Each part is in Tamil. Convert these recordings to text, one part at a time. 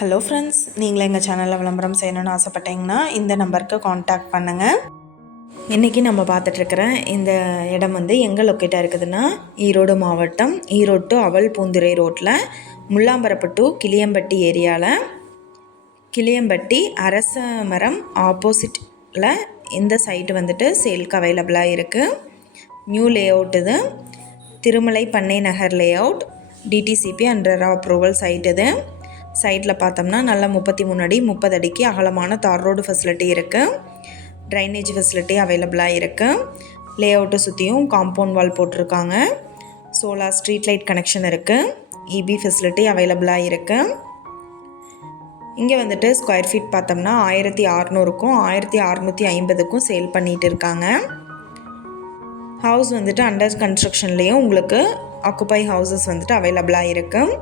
ஹலோ ஃப்ரெண்ட்ஸ் நீங்களும் எங்கள் சேனலில் விளம்பரம் செய்யணும்னு ஆசைப்பட்டீங்கன்னா இந்த நம்பருக்கு காண்டாக்ட் பண்ணுங்கள் இன்றைக்கி நம்ம பார்த்துட்ருக்கிற இந்த இடம் வந்து எங்கே லொக்கேட்டாக இருக்குதுன்னா ஈரோடு மாவட்டம் ஈரோடு டு அவல் பூந்துரை ரோட்டில் முல்லாம்பரப்பு டு கிளியம்பட்டி ஏரியாவில் கிளியம்பட்டி அரச மரம் ஆப்போசிட்டில் இந்த சைட்டு வந்துட்டு சேல்க்கு அவைலபிளாக இருக்குது நியூ லே அவுட் இது. Tirumalai Pannai Nagar layout DTCP under approval site இது. சைட்டில் பார்த்தோம்னா நல்ல முப்பத்தி மூணு அடி முப்பது அடிக்கு அகலமான தார் ரோடு ஃபெசிலிட்டி இருக்குது ட்ரைனேஜ் ஃபெசிலிட்டி அவைலபிளாக இருக்குது லே அவுட்டை சுற்றியும் காம்பவுண்ட் வால் போட்டிருக்காங்க சோலார் ஸ்ட்ரீட் லைட் கனெக்ஷன் இருக்குது இபி ஃபெசிலிட்டி அவைலபிளாக இருக்குது இங்கே வந்துட்டு ஸ்கொயர் ஃபீட் பார்த்தோம்னா ஆயிரத்தி அறநூறுக்கும் ஆயிரத்தி அறநூற்றி ஐம்பதுக்கும் சேல் பண்ணிகிட்டு இருக்காங்க. ஹவுஸ் வந்துட்டு அண்டர் கன்ஸ்ட்ரக்ஷன்லேயும் உங்களுக்கு ஆக்குப்பை ஹவுசஸ் வந்துட்டு அவைலபிளாக இருக்குது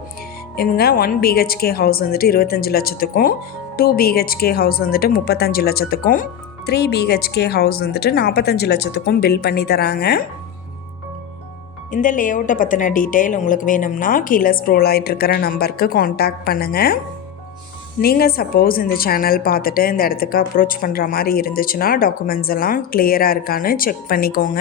இவங்க ஒன் பிஹெச்கே ஹவுஸ் வந்துட்டு இருபத்தஞ்சி லட்சத்துக்கும் டூ பிஹெச்கே ஹவுஸ் வந்துட்டு முப்பத்தஞ்சு லட்சத்துக்கும் த்ரீ பிஹெச்கே ஹவுஸ் வந்துட்டு நாற்பத்தஞ்சு லட்சத்துக்கும் பில் பண்ணி தராங்க. இந்த லேஅவுட்டை பற்றின டீட்டெயில் உங்களுக்கு வேணும்னா கீழே ஸ்க்ரோல் ஆகிட்டு இருக்கிற நம்பருக்கு காண்டாக்ட் பண்ணுங்கள் நீங்கள் சப்போஸ் இந்த சேனல் பார்த்துட்டு இந்த இடத்துக்கு அப்ரோச் பண்ணுற மாதிரி இருந்துச்சுன்னா டாக்குமெண்ட்ஸ் எல்லாம் கிளியராக இருக்கான்னு செக் பண்ணிக்கோங்க.